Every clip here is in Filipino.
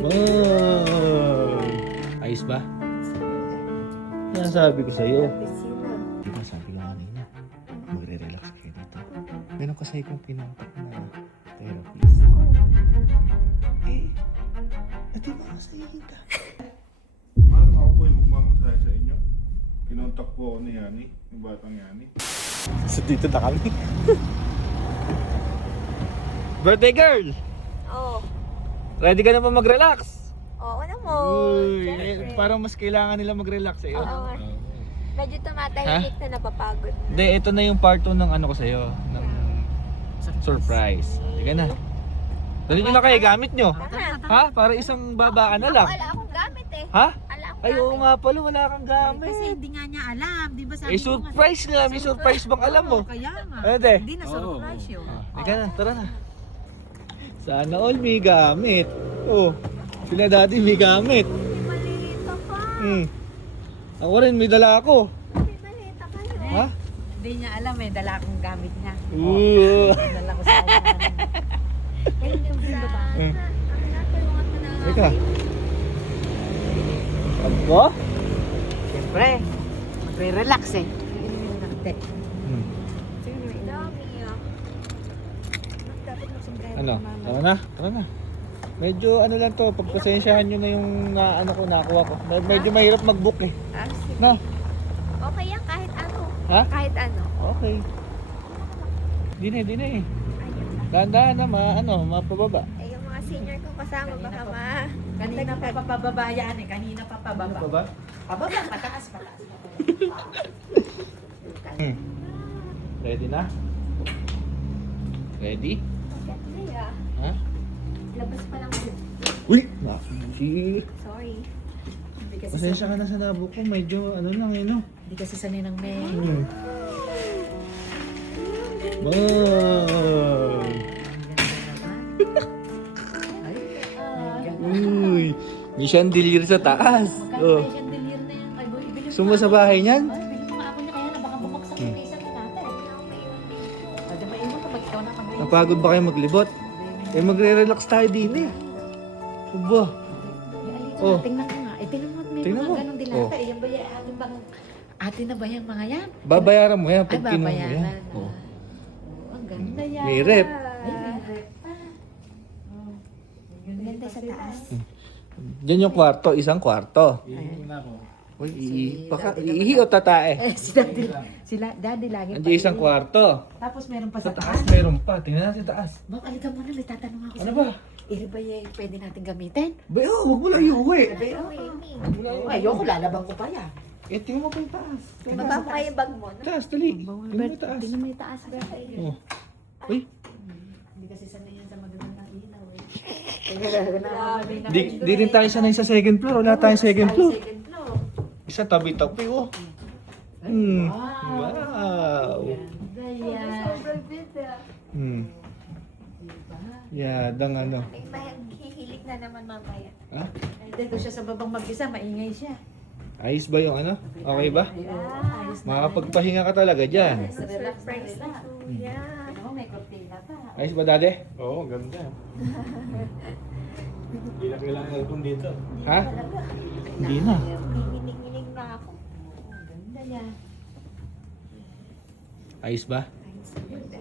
Wow! Ayos ba? Ano sabi ko sa'yo? Di ba sabi ko kanina, magre-relax kayo dito. Meron kasi akong pinantak na therapist. Di ba kasayin ka? Ano ako po yung magmamasahe sa inyo? Kinontak po ako ni Yani, yung batang Yani. So dito na kami. Birthday girl! Oo. Ready ka na ba mag-relax? Oo naman. Uy, Siyempre. parang mas kailangan nila mag-relax eh. Oo. Medyo tumatahimik na napapagod na. Hindi, ito na yung part 2 ng ano ko sa'yo. Ng surprise. Hindi ka na. Dali nyo na kayo, gamit nyo. Tama. Ha? Para isang babaan na lang. Wala akong gamit eh. Ha? Wala akong Ay, oo gamit. nga pala, wala kang Kasi gamit. hindi nga niya alam, di ba sabi Eh, ko surprise nga. May surprise bang alam mo? Kaya nga. Ano, te? Hindi na surprise yun. Hindi ka na, tara na. Sana all may gamit. Oh, sila daddy may gamit. May malilito pa. Ako rin, may dala ako. May malita ka na. Ha? Hindi niya alam eh, dala akong gamit niya. Ooh. Dala ko sa Thank you, sana. Hmm. Ang natulungan mo na nga. Teka. Ano? Siyempre, magre-relax eh. Inumin na natin. Dami ah. Dapat magsombrero Ano? ka, mama. Tara na, tara na. Medyo ano lang to, pagpasensyahan nyo na yung ano ko, nakuha ko. Medyo mahirap mag-book eh. Ah, sige. No? Okay yan, kahit ano. Ha? Kahit ano. Okay. Di na eh. Ayun. Dahan-dahan na, mapababa. Eh, yung mga senior ko kasama, baka Kanina pa papababa yan eh, kanina pa pababa. Ano ba? Pababa, pataas. Ready na? Ready? Hindi ah. Ha? Labas pa lang. Uy! Nakisi. Sorry. Hindi kasi, Pasensya ka na sa labo ko, medyo ano lang eh, no? hindi kasi sanay ng may. Wow! Uy! May chandelier sa taas. Oh. Magkano yung chandelier na yan? Ay, boy, ibili mo. Gusto mo sa bahay niyan? Ay, bilhin mo ako niya kaya na baka bumagsak yung isa na natin. Pwede mainom ka, mag ikaw na kami. Napagod ba kayo maglibot? Eh magre-relax tayo din eh. Aba. Oh. Tingnan ko nga. Tingnan mo, may Tingnan mo. mga ganong dilata. Yan ba yan? Atin na ba yung mga yan? Babayaran mo yan Ay, pag kinuha mo yan. babayaran. Oh. Ang ganda yan. May rep. Ay, may rep pa. Oh. Ang ganda sa taas. Diyan yung kwarto, isang kwarto. Uy, ihi o tatae? Eh, sila, daddy lagi Andiyan isang kwarto. Tapos meron pa Sa sa taas taas. meron pa. Tingnan natin sa taas. Bak, alitan mo na, may tatanong ako Ano sa'yo. ba? Iri ba yung pwede natin gamitin? Bayo, huwag mo lang iuwi. Ayoko, lalabang ko pa yan. Eh, tingnan mo pa yung taas. Baba mo kayo yung bag mo. No? Taas, dali. Tingnan mo yung taas. Tingnan mo yung taas, Bert. Oh. Uy, Hindi kasi sanay yan sa magandang ilaw eh. di rin tayo sanay sa second floor. Wala tayong second floor. Second floor. Isa tabi-tabi, oh. Wow. Ganda yan. Sobrang ganda. Yadang ano. Ay, hihilig na naman mamaya. Ha? Hindi, doon siya sa babang mag-isa, maingay siya. Ayos ba yung ano? Okay ba? Ayos na. Makapagpahinga ka talaga dyan. Relax na Surprise relax. ni Kuya. Ano, may kortina pa. Ayos ba, dade? Oo, ganda. Hindi na kailangan aircon dito. Ha? Hindi na. Nanginginig na ako. Ang ganda niya. Ayos ba? Ayun sa ganda.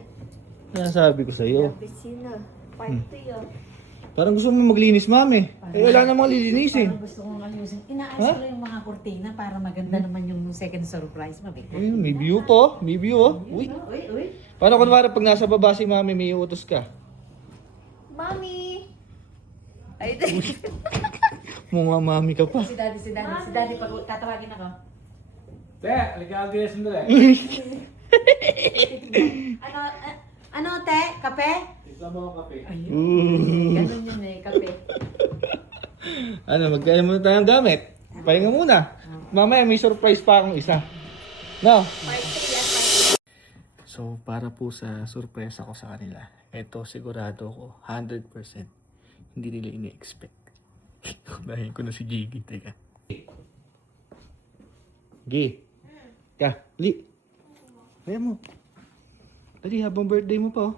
Ano sabi ko sa'yo? Piscina. Part 2 yun. Parang gusto mo maglinis, mami. Eh, wala namang lilinisin. Parang gusto kong ayusin. Inaayos Ha? ko lang yung mga kortina para maganda naman yung second surprise, mabiko. Ayun, may view po. May view, oh. Uy. Uy. Paano kunwari pag nasa baba si mami, may utos ka? Mami! Ay, Mga mami ka pa. Si daddy, pag tatawagin ako. Te, alikaan din sandali. Ano, te? Kape? Isa mo ang kape. Ganun yun eh, kape. Ano, magkaya muna tayong gamit. Pahinga muna. Mamaya may surprise pa akong isa. No? part 3 yan. So, para po sa surpresa ko sa kanila, ito sigurado ko, 100%, hindi nila ini-expect. Unahin ko na si Gigi, teka. Gi. Ka, li. Kaya mo. Dali, habang birthday mo pa, oh.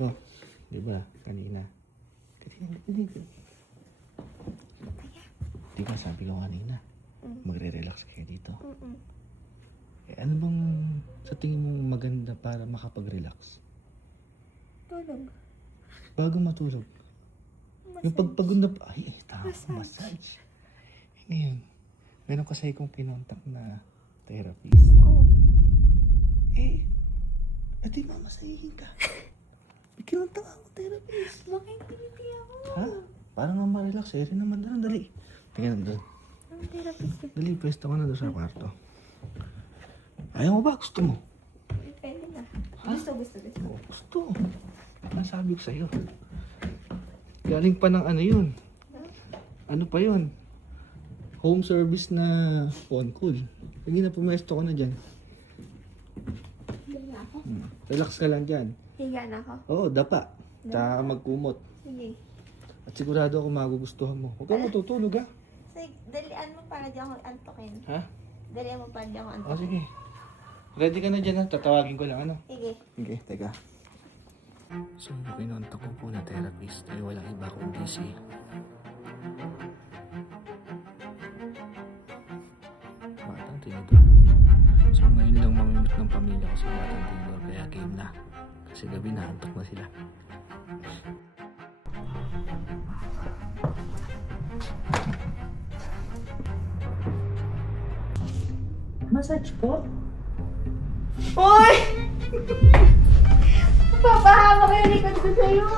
Oh, diba? Kanina. Dali. Dito. Di ba sabi ko kanina, magre-relax kayo dito. Eh, ano bang sa tingin mo maganda para makapag-relax? Tulog. Bago matulog. Yung pagpagod na... Ay, tama. Massage. Ngayon, meron kasi akong pinontak na therapist. Oo. Eh, di mamasahihin ka. May kinontak ako therapist. Bakit hindi ako? Ha? Para nga ma-relax. Eh, rin naman doon. Dali. Tingnan doon. Ang therapist ko. Dali, pwesto ka na doon sa kwarto. Ayaw mo ba? Gusto mo? Pwede na. Gusto. Oo, gusto. Nasabi ko sa'yo. Galing pa ng ano yun. Ano pa yun? Home service na phone call. Sige na, pumesto ko na dyan. Hindi na ako. Relax ka lang dyan. Higa na ako. Oo, dapa. Tsaka magkumot. Sige. At sigurado ako magugustuhan mo. Huwag kang matutulog ha. Sige, dalian mo para di ako antokin. Ha? Dalian mo para di ako O antokin. sige. Ready ka na dyan ha. Tatawagin ko lang ano. Sige. Sige, teka. So, yung kinontak ko po na therapist ay walang iba kundi si... Batang Tinidor. So, ngayon lang mamimit ng pamilya ko si Batang Tinidor kaya game na. Kasi gabi na, antok na sila. Massage po? Uy! Papahama ko yung likod ko sa'yo.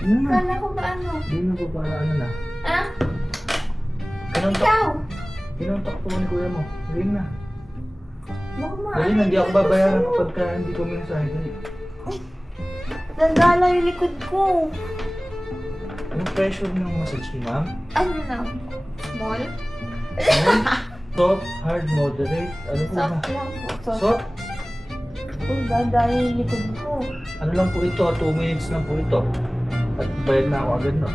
Ano na? Kala ko ba ano? Hindi na po para ano na. Ha? Kinontak, Ikaw! kinontak po ni kuya mo. Game na. Baka Dali na, hindi ako babayaran kapag ka hindi ko mensahe. Dali. Nagala yung likod ko. Anong pressure ng massage ni ma'am? Ano na? Small? Soft, hard, moderate. Ano po ba? Soft lang po. Soft. Soft? Uy, dadaya yung likod ko. Ano lang po ito? 2 minutes lang po ito. At bayad na ako agad, no?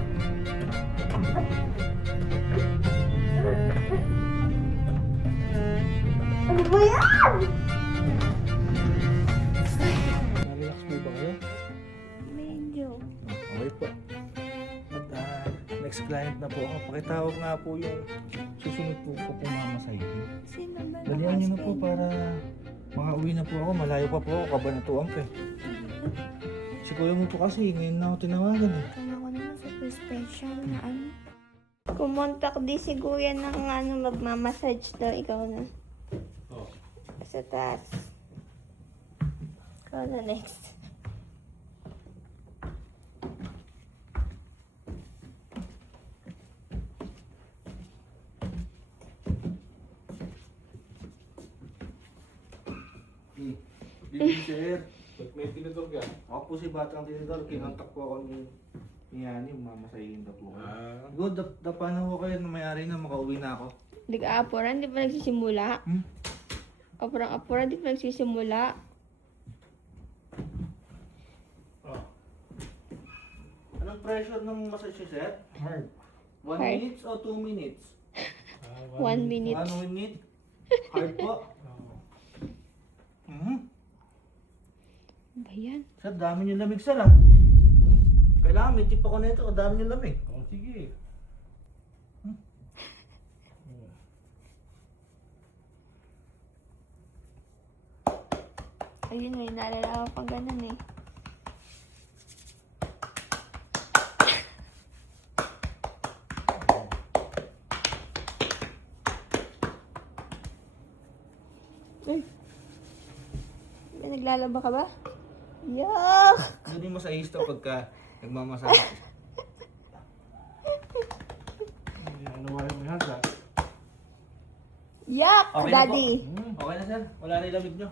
Ano ba yan? Na-relax po ba kayo? Medyo. Okay po. At next client na po ako. Pakitawag nga po yung susunod po ko pumamasahin. Sino ba? Dalihan niyo na po para makauwi na po ako. Malayo pa po ako. Kabanatuan pa eh. Si kuya mo po kasi ngayon na ako tinawagan eh. Kala ko naman super special na ano. Kumontak di si Kuya ng ano, magmamassage daw. Ikaw na. Oh. Sa taas. Ikaw na next. Sir, Ba't may tinidor ka? ako po si Batang Tinidor. Kinontak po ako ni Yani. Mamasahin daw po kayo. Ah. Good, paano ko kayo na may-ari na makauwi na ako? Nag-aapuran, di pa nagsisimula? Apurang-apuran, di pa nagsisimula? Oh. Anong pressure ng massage niyo, sir? Hard. 1 Hard. minutes o 2 minutes? 1 minute. 1 minute? Hard po? Ba yan? Sir, dami niyo lamig, sir, Kailangan may tip ako nito. Dami niyo lamig. Oh, sige. Ayun, may naalala ko pang ganun eh. Ay! May naglalaba ka ba? Yuck! Hindi mo sa isto pagka nagmamasahe. Ano ba yung hasa? Yuck, Okay na daddy! Okay na, sir? Wala na yung lamig niyo?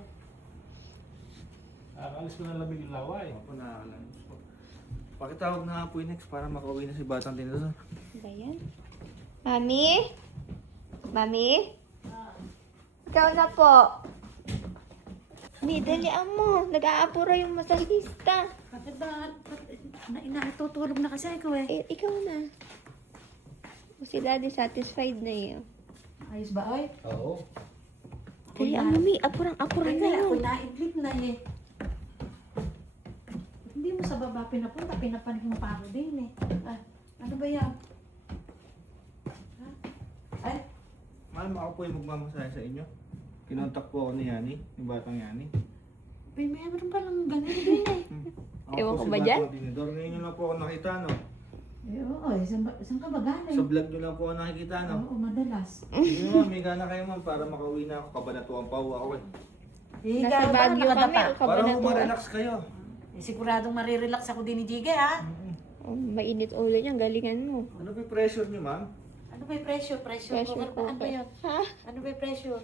Akalis ko na lamig yung laway. Ako na alam. Pakitawag na nga po yung next para makauwi na si Batang Tinidor. Ba yan? Mami? Mami? Ikaw na po. Mi, dalian mo. Nag-aapura yung masahista. Bakit ba? Natutulog na kasi ikaw eh. Eh, ikaw na. Si daddy satisfied na yun. Ayos ba, oy? Oo. Dalian mo, Mi. Apurang-apura na Teka, ako yun. naidlip na eh. Hindi mo sa baba pinapunta, pinapanik mo pa ako din eh. Ah, ano ba yan? Ha? Ay, Ma'am, ako po yung magmamasahe sa inyo. Kinontak po ako ni Yani, yung batang Yani. may meron palang ganun din eh. Ako Ewan po ko si ba dyan? Batang Tinidor. Ngayon nyo lang po ako nakita, no? Eh, oo, saan ka ba galing? Sa vlog nyo lang po ako nakikita, no? Oo, madalas. Sige ma'am, may gana kayo ma'am para makauwi na ako. Kabanatuan pa ako eh. Eh, Nasa gano'n ba Baguio kami, nakadapa? o Para Cabanatuan? ma-relax kayo. Eh, siguradong marirelax ako din ni Jiggy ha? Oh, mainit ulo niya, galingan mo. Ano ba yung pressure nyo ma'am? Ano ba yung pressure? Pressure Pressure cooker ba? Ano ba cooker. yun? Ha? Ano ba yung pressure?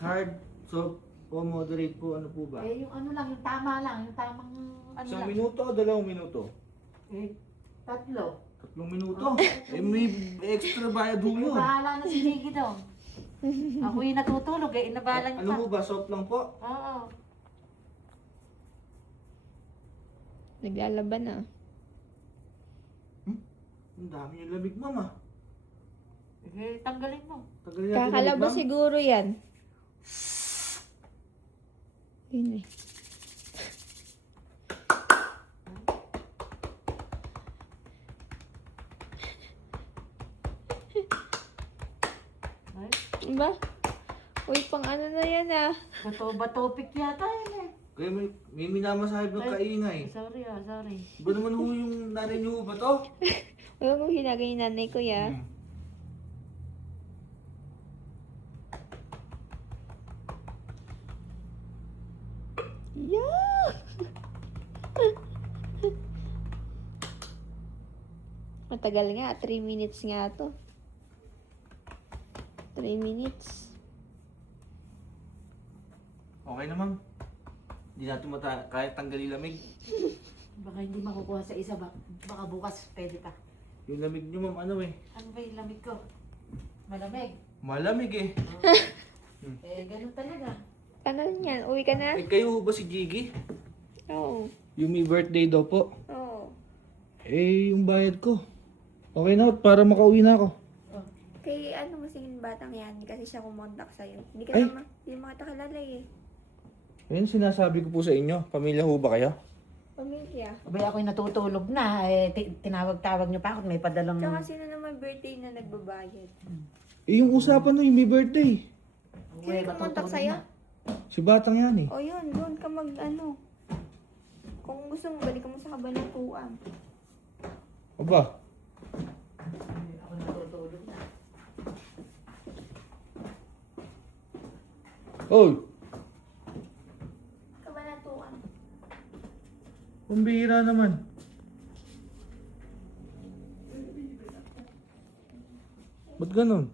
Hard, soft, o moderate po, ano po ba? Eh, yung ano lang, yung tama lang, yung tamang ano Isang lang. minuto o 2 minuto? Eh, 3. 3 minuto? Eh may extra bayad ho Eh, yun. bahala na si Jiggy daw. Ako yung natutulog eh, inabalan niya Ano pa. po ba? Soft lang po? Oo. Naglalaban na. Ang dami yung lamig ma'am ah. Eh, tanggalin mo. Tagal natin lamig Kakalabas ma'am. siguro yan. Yun eh. Ay, Ba? Uy, pang ano na yan ah. bato-batopik yata yun eh. Kaya may minamasahib ng kaingay. Sorry ah, sorry. Ba naman ho yung nanay niyo ba to? Huwag mo hinagay yung nanay ko ya. Hmm. Yeah! Matagal nga, 3 minutes nga to. 3 minutes. Okay na ma'am. Hindi natin kahit tanggalin lamig. Baka hindi makukuha sa isa, baka bukas pwede pa. Yung lamig niyo ma'am ano eh. Ano ba yung lamig ko? Malamig. Malamig eh. Eh, ganun talaga. Ano yan? Uwi ka na? Eh kayo ho ba si Jiggy? Oo. Yung may birthday daw po. Oo. Eh yung bayad ko. Okay na para makauwi na ako. Kay ano mo singin batang yan kasi siya kumontak sa'yo. Hindi ka Ay! naman, hindi mo kita kilala eh. Ayun sinasabi ko po sa inyo. Pamilya ho ba kayo? Pamilya. Abay, ako'y natutulog na. Eh, tinawag-tawag niyo pa ako. May padalang... Tsaka sino naman birthday na nagbabayad? Eh yung usapan no yung may birthday. Sino yung kumontak sa'yo? Si Batang yan eh. O yun, doon ka mag ano. Kung gusto mo, balik mo sa Cabanatuan. Aba. Ako natutulog na. Oy! Cabanatuan. Pambihira naman. Ba't ganun?